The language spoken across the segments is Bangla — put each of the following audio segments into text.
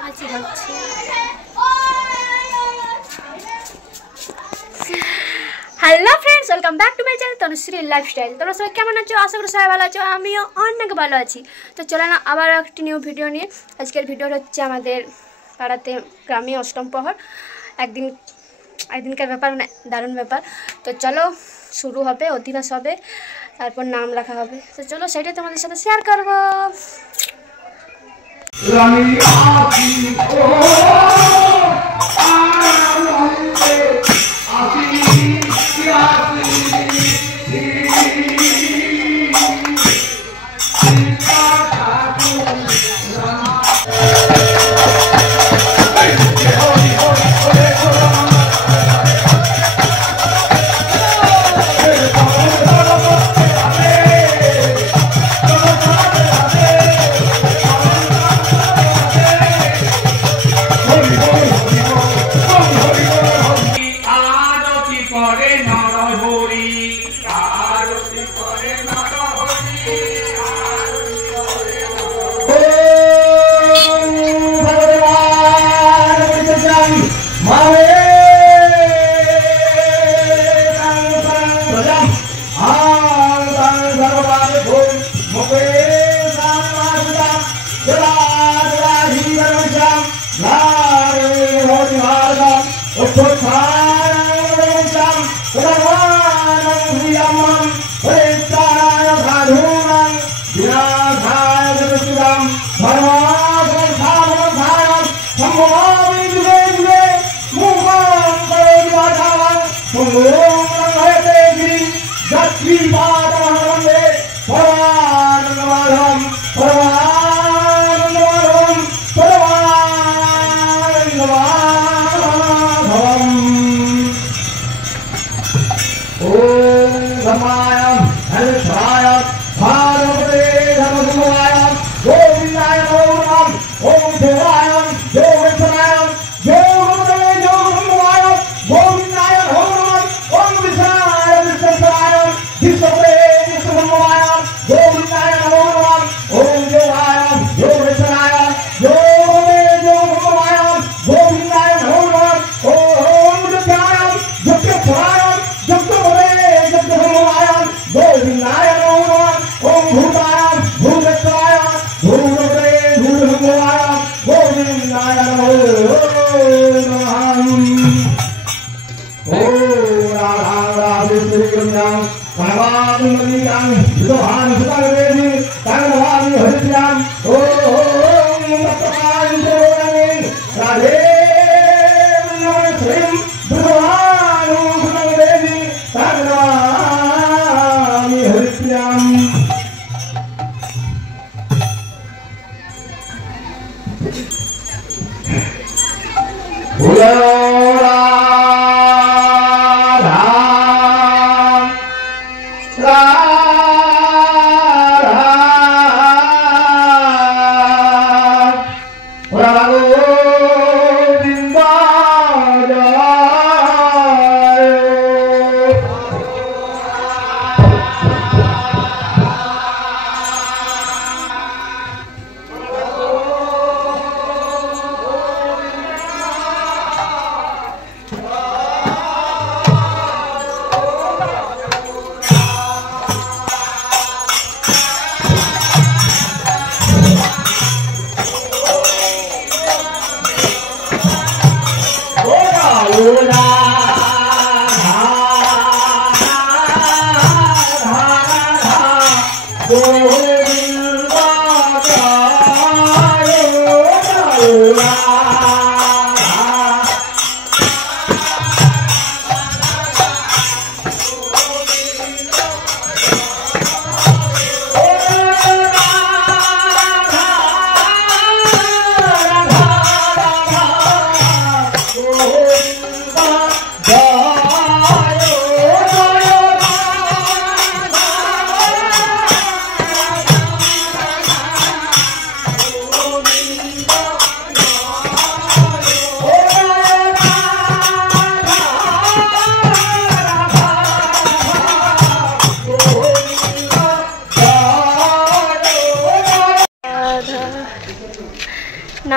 লাগাচ্ছি হচ্ছে। Hello friends, welcome back to my channel Tanushree lifestyle. তোমরা সবাই কেমন আছো? আশা করি সবাই ভালো আছো, আমিও অনেক ভালো আছি। তো চলো না আবার একটি নিউ ভিডিও নিয়ে। আজকের ভিডিওটা হচ্ছে আমাদের পাড়াতে গ্রামে অষ্টম প্রহর। একদিনকার ব্যাপার, মানে দারুণ ব্যাপার। তো চলো শুরু হবে, অধিবাস হবে, তারপর নাম রাখা হবে। তো চলো সেটাই তোমাদের সাথে শেয়ার করবো।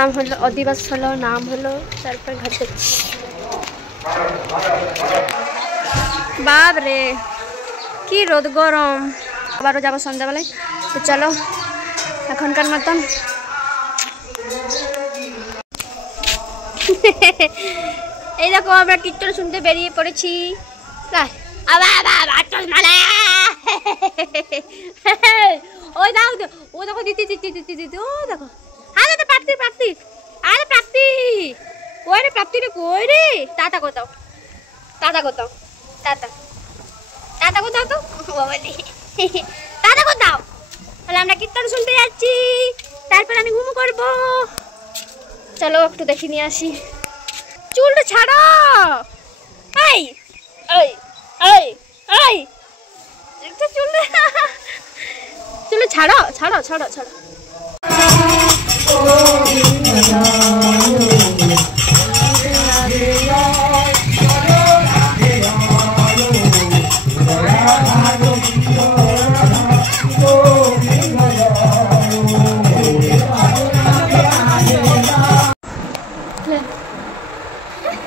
নাম হলো অধিবাস হলো, নাম হলো, তারপর ঘর যাচ্ছি। বাপ রে কি রোদ গরম, আবারও যাবো সন্ধ্যাবেলায়। তো চলো এখনকার মতন এই দেখো আমরা কীর্তন শুনতে বেরিয়ে পড়েছি। ওই দেখো ও দেখো দিদি দিদি দিদি দিদি ও দেখো, আরে তো প্রাপ্তি প্রাপ্তি, আরে প্রাপ্তি কই রে, প্রাপ্তি রে কই রে, টাটা কোথাও, টাটা কোথাও, টাটা টাটা কোথাও, তো বাবা রে টাটা কোথাও। তাহলে আমরা কীর্তন শুনতে যাচ্ছি, তারপর আমি ঘুমো করবো। চলো একটু দেখে নিয়ে আসি। চুলটা ছাড়ো, এই এই এই এই একটু চুল চুলে ছাড়ো ছাড়ো ছাড়ো ছাড়ো।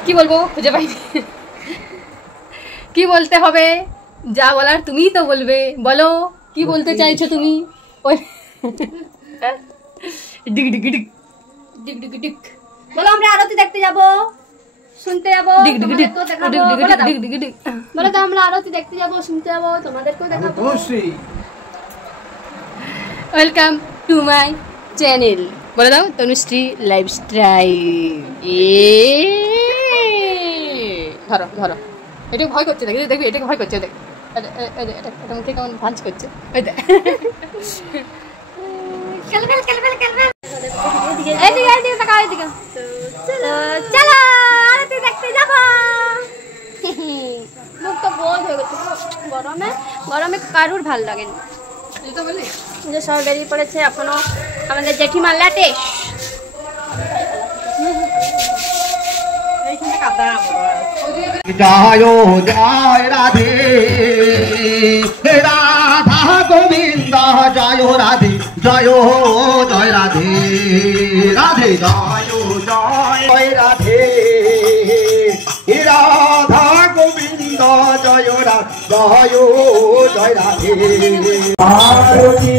কি বলবো খুঁজে পাইনি, কি বলতে হবে, যা বলার তুমিই তো বলবে, বলো কি বলতে চাইছো তুমি। ওই ডিগ ডিগ ডিগ ডিগ ডিগ ডিগ বলো আমরা আরতি দেখতে যাব, শুনতে যাব, তোমাদেরকেও দেখাবো। বলো তো আমরা আরতি দেখতে যাব, শুনতে যাব, তোমাদেরকেও দেখাবো। ওয়েলকাম টু মাই চ্যানেল, বলে দাও তনুশ্রী লাইফস্টাইল। ধরো ধরো, এটা ভয় করছে, দেখি দেখবি এটাকে ভয় করছে, দেখ এটা মুখে কেমন ভাঁজ করছে, ওই দেখ চলো আরতি দেখতে যাব। মুখ তো বোধ হয়ে গেছে গরমে, গরমে কারুর ভাল লাগেনি। যে সব বেরিয়ে পড়েছে, এখনো আমাদের জেঠিমা লেটে। জয় জয় রাধে রাধা গোবিন্দ, জয় রাধে জয় জয় রাধে রাধে জয় জয় রাধে রাধা গোবিন্দ, জয় জয় জয় রাধে। আরতি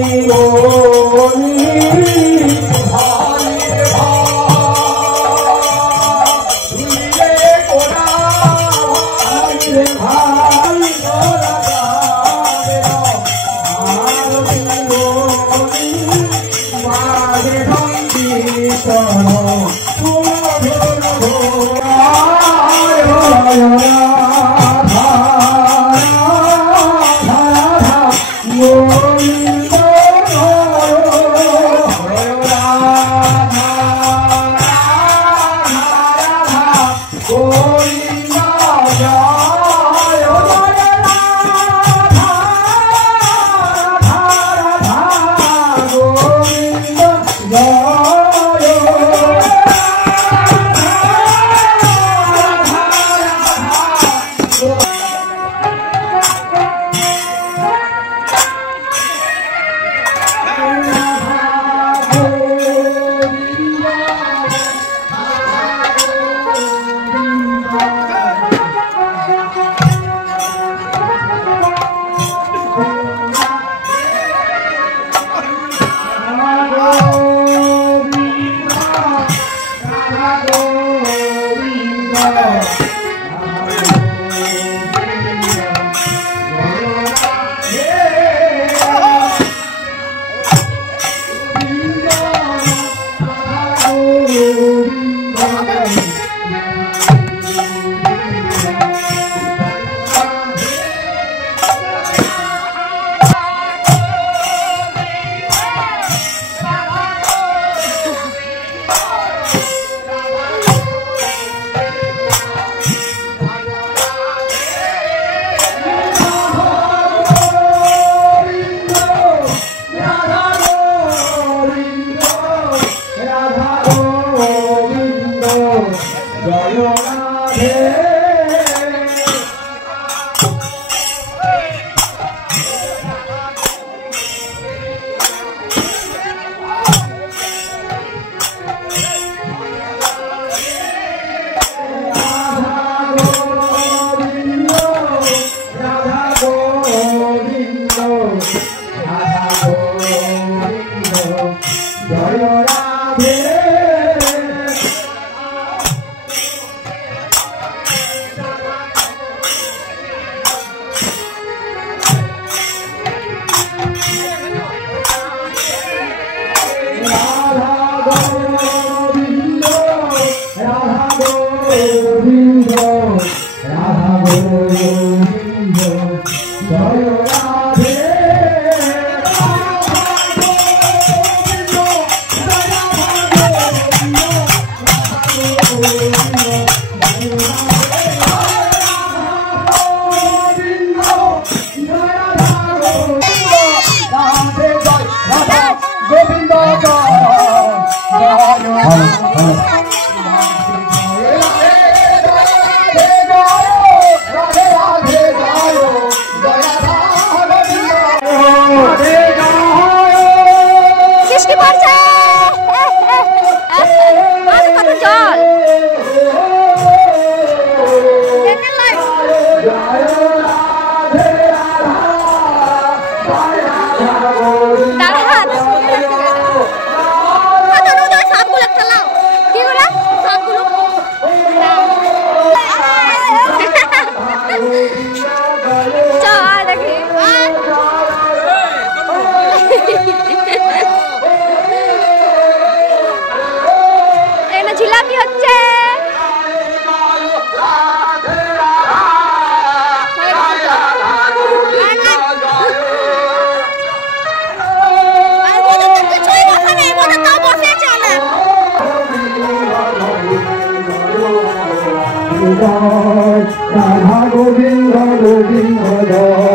রাধা গোবিন্দ গোবিন্দ জয়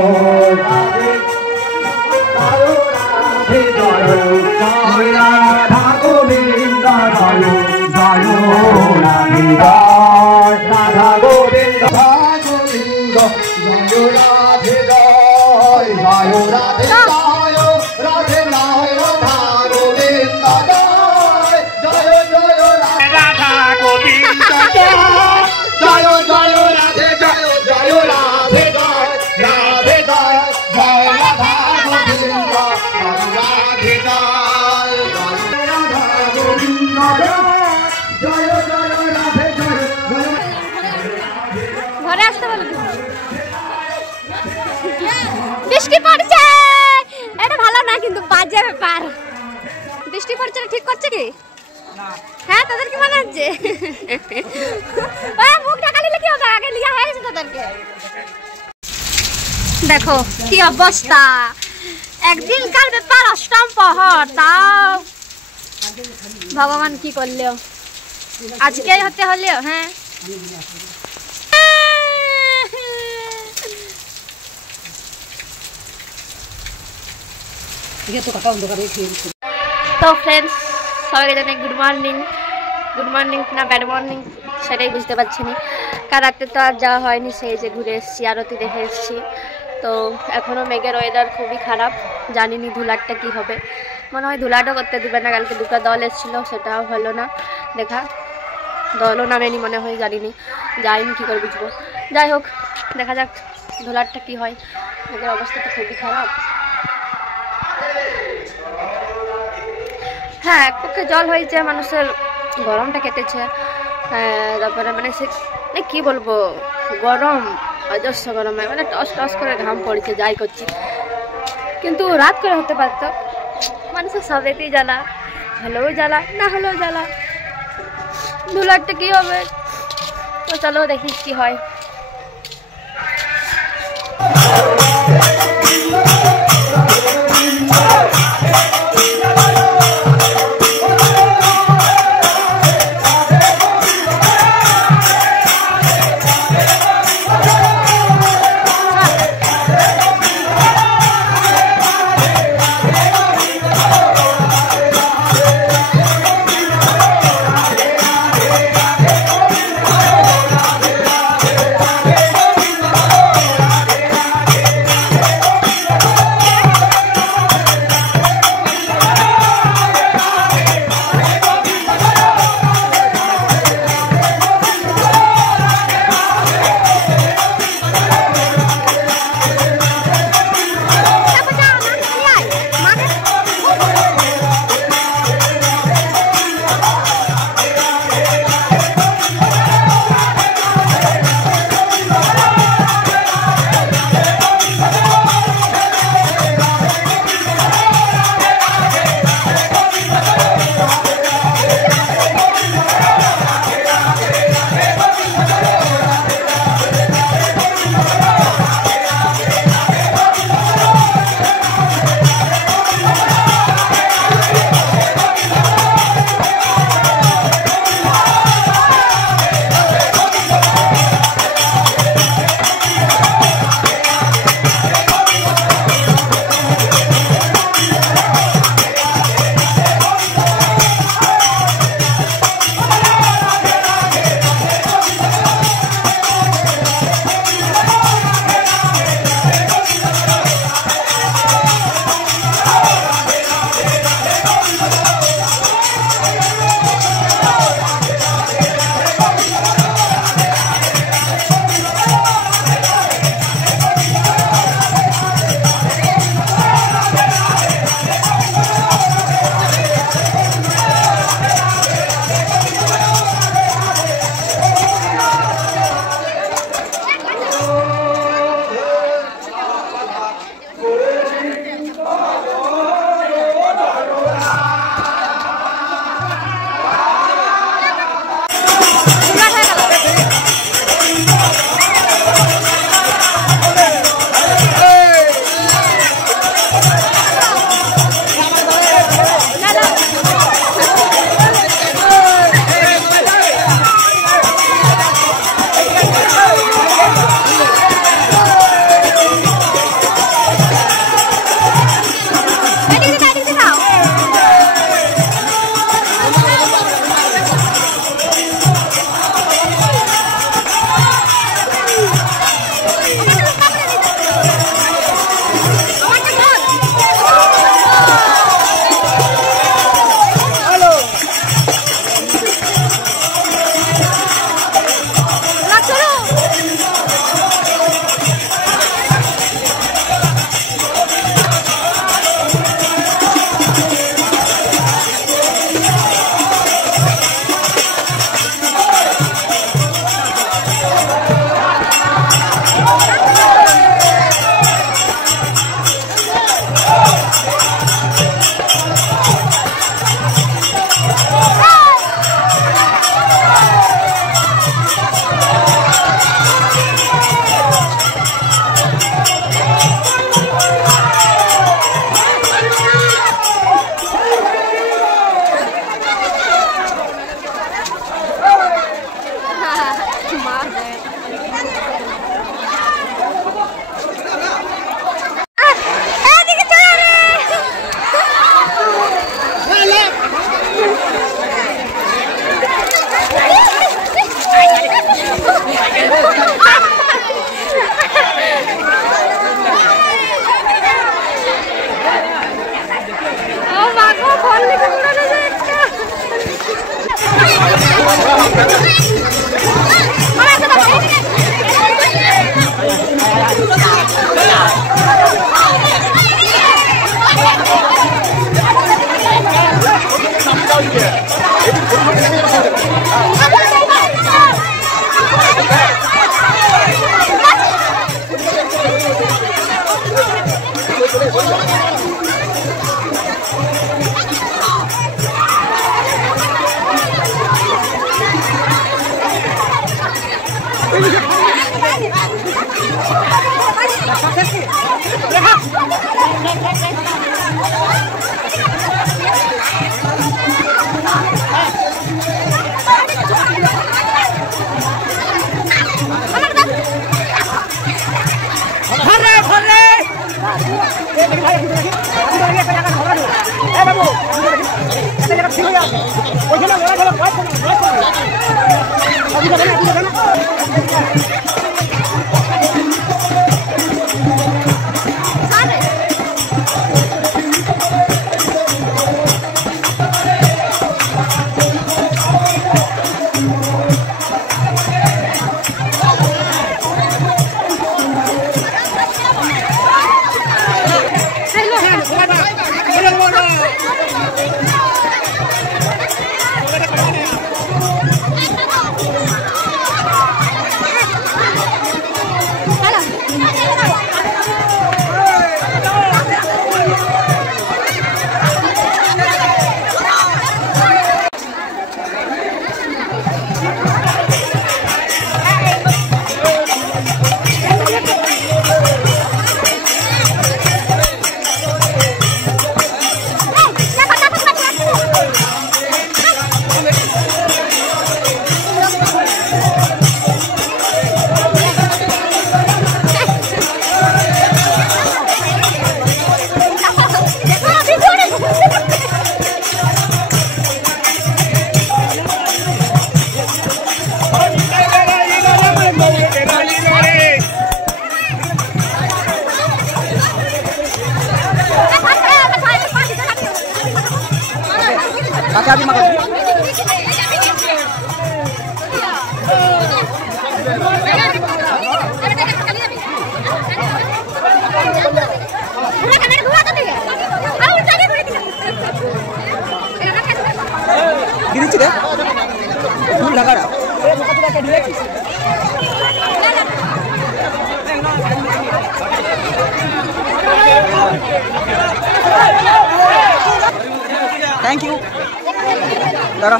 রাধা গোবিন্দ জয় জয় রাধে জয় রাধা গোবিন্দ গোবিন্দ জয় রাধে জয় জয় রাধে জয় রাধে জয় রাধা গোবিন্দ জয় জয় জয় রাধা গোবিন্দ জয় জয় জয় রাধে জয় জয় রাধে জয় রাধে জয় জয় রাধা গোবিন্দ রাধে জয় রাধা গোবিন্দ জয় জয় রাধে জয় ঘরে আসতে বলবি বৃষ্টি পড়ছে এটা ভালো না কিন্তু বাজে ব্যাপার বৃষ্টি পড়ছে ঠিক করছে কি হ্যাঁ তোদের কি মনে হচ্ছে মুখ ঢাকা নিলে কি হবে আগে লিয়া হয়ে গেছে তোদেরকে দেখো কি অবস্থা একদিনকার ব্যাপার অষ্টম প্রহর তাও ভগবান কি করলেও আজকে হতে হলেও হ্যাঁ তো ফ্রেন্ডস সবাইকে জানাই গুড মর্নিং না ব্যাড মর্নিং সেটাই বুঝতে পারছি না কাল রাতে তো আর যাওয়া হয়নি সেই যে ঘুরে এসেছি আরতি দেখে এসেছি তো এখনও মেঘের ওয়েদার খুবই খারাপ জানিনি ধুলারটা কি হবে মনে হয় ধুলাটাও করতে দেবে না কালকে দুটো দল এসেছিলো সেটাও হলো না দেখা দলও নামেনি মনে হয় জানিনি যাইনি কী করে বুঝবো যাই হোক দেখা যাক ধুলারটা কি হয় মেঘের অবস্থা তো খুবই খারাপ হ্যাঁ এক পক্ষে জল হয়েছে মানুষের গরমটা কেটেছে তারপরে মানে সে কি বলবো গরম অজস্র গরমে মানে টস টস করে ঘাম পড়ছে যাই করছি কিন্তু রাত করে হতে পারতো মানুষের সবেতেই জ্বালা হলেও জ্বালা না হলেও জ্বালা ধুলারটা কি হবে তো চলো দেখি কি হয় Hati-hati makan. Gini sih deh. Dulu dah kan. Thank you. Tara.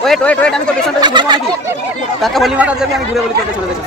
Wait, আমি তো পেছন থেকে ঘুরবো নাকি? কাকা বলি মাথা যাবি, আমি ঘুরে বলি করতে চলে গেছি।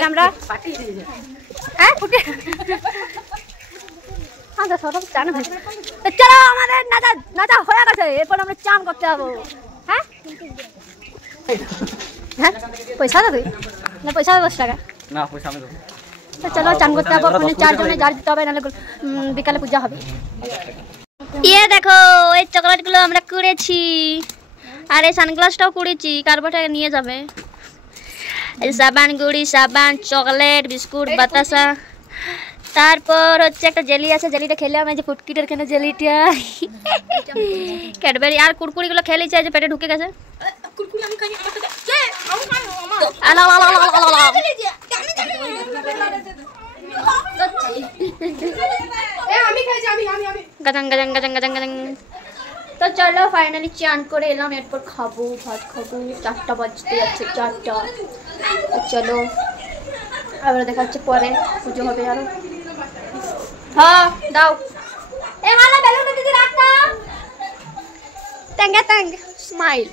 থেকে আমরা হ্যাঁ ফুটে আমাদের সব চান হয়েছে। তো চলো আমাদের নাচা নাচা হয়ে গেছে, এরপর আমরা চান করতে যাবো। হ্যাঁ হ্যাঁ পয়সা দেবে না? পয়সা 10 টাকা না, পয়সা আমি দেবো। তো চলো চান করতে যাবো, ওখানে 4 জনে যার দিতে হবে, নাহলে বিকালে পূজা হবে। ইয়ে দেখো এই চকলেটগুলো আমরা কুড়েছি, আর এই সানগ্লাসটাও কুড়েছি, কারবারটা নিয়ে যাবে। এই সাবান গুড়ি, সাবান, চকলেট, বিস্কুট, বাতাসা, তারপর হচ্ছে একটা জেলি আছে, জেলিটা খেলাম, এই যে ফুটকিটের কেন জেলিটা, ক্যাডবেরি আর কুরকুরিগুলো খেলেছি, এই যে পেটে ঢুকে গেছে। গাজাং গাজাং গাজাং গাজাং গাজাং। তো চলো ফাইনালি চান করে এলাম, এরপর খাবো, ভাত খাবো। 4টা বাজতে যাচ্ছে, 4টা। তো চলো আবার দেখা হচ্ছে পরে, পুজো হবে আরো। হ্যাঁ দাও এ মালা বেলুনটা দিদি রাখ না, ট্যাঙ্গা ট্যাঙ্গ স্মাইল।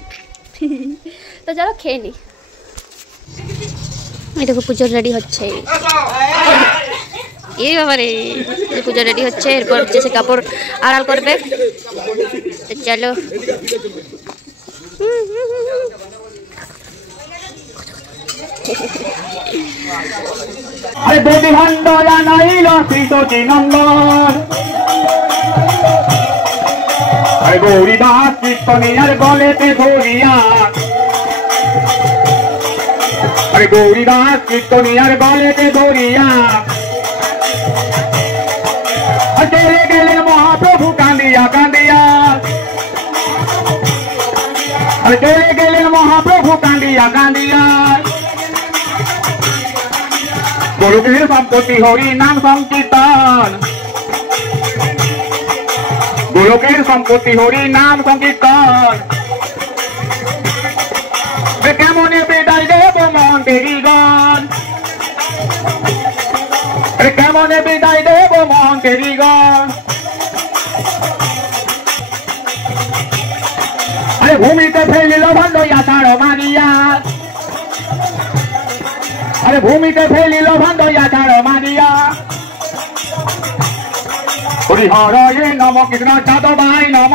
তো চলো খেয়ে নি। এই দেখো পুজো রেডি হচ্ছে, এই ব্যাপারে পুজো রেডি হচ্ছে, এরপর হচ্ছে সে কাপড় আড়াল করবে। তো চলো আরে দেবী ভান্ডরা নাইল শ্রীতী নন্দন, আরে গৌরী দাস কীর্তনিয়ার গলেতে ধরিয়া, আরে গৌরী দাস কীর্তনিয়ার গলেতে ধরিয়া, চলে গেলেন মহাপ্রভু কান্দিয়া কান্দিয়া, আরে চলে গেলেন মহাপ্রভু কান্দিয়া কান্দিয়া। গোলকের সম্পত্তি হরি নাম সংকীর্তন, গোলকের সম্পত্তি হরি নাম সংকীর্তন। কেমনে বিদায় দেব মন্ত্রীগণ, কেমনে বিদায় দেব মন্ত্রীগণ। আরে ভূমিতে ফেলিল ভান্ডইয়া ছাড় মারিয়া, আরে ভূমিতে ফেলিল ভান্ডইয়া ছাড় মারিয়া। হরিহরয়ে নম, কৃষ্ণ যাদবাই নম।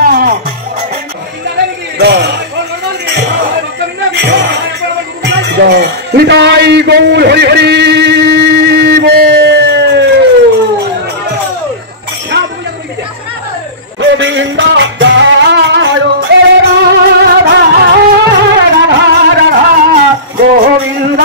নিতাই গৌর হরি হরি গোবিন্দ গোবিন্দ।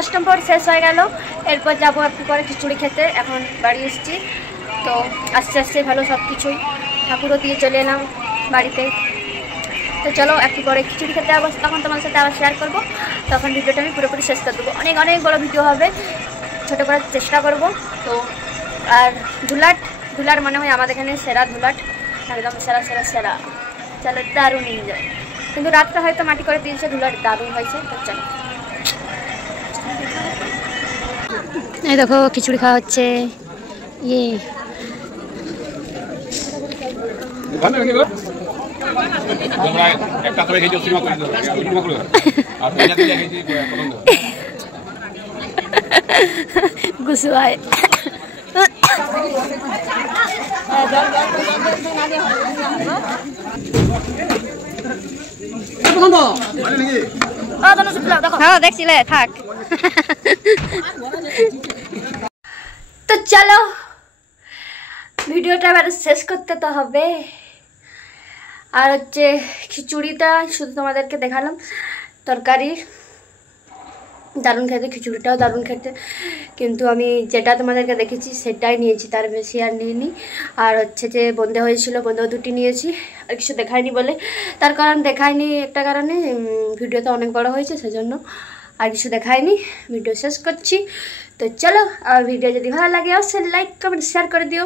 অষ্টম পর শেষ হয়ে গেল, এরপর যাবো একটু পরে খিচুড়ি খেতে। এখন বাড়ি এসেছি, তো আস্তে আস্তে ভালো সব কিছুই, ঠাকুরও দিয়ে চলে এলাম বাড়িতে। তো চলো একটু পরে খিচুড়ি খেতে যাবো, তখন তোমার সাথে আবার শেয়ার করবো। তখন ভিডিওটা আমি পুরোপুরি শেষ করে দেবো, অনেক অনেক বড়ো ভিডিও হবে, ছোটো করার চেষ্টা করব। তো আর ধুলার মনে হয় আমাদের এখানে সেরা ধুলাট, একদম সেরা সেরা সেরা, চলো দারুণ এনজয়। কিন্তু রাতটা হয়তো মাটি করে দিয়েছে, ধুলাট দারুণ হয়েছে। তো চলো এই দেখো খিচুড়ি খাওয়া হচ্ছে। ইয়ে গুসুয়ায় দেখছিলে থাক। তো চলো ভিডিওটা এবার শেষ করতে তো হবে, আর হচ্ছে খিচুড়িটা শুধু তোমাদেরকে দেখালাম, তরকারি দারুণ খেতে, খিচুড়িটাও দারুণ খেতে, কিন্তু আমি যেটা তোমাদেরকে দেখেছি সেটাই নিয়েছি, তার বেশি আর নিইনি। আর হচ্ছে যে বোঁদে হয়েছিল, বোঁদেও 2টি নিয়েছি, আর কিছু দেখায়নি বলে, তার কারণ দেখায়নি একটা কারণে, ভিডিওটা অনেক বড় হয়েছে সেজন্য আর কিছু দেখায়নি। ভিডিও শেষ করছি। তো চলো, আর ভিডিও যদি ভালো লাগে অবশ্যই লাইক কমেন্ট শেয়ার করে দিও,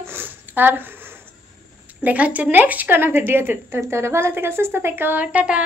আর দেখা হচ্ছে নেক্সট কোনো ভিডিওতে। তোমরা ভালো থেকো, সুস্থ থেকো, টাটা।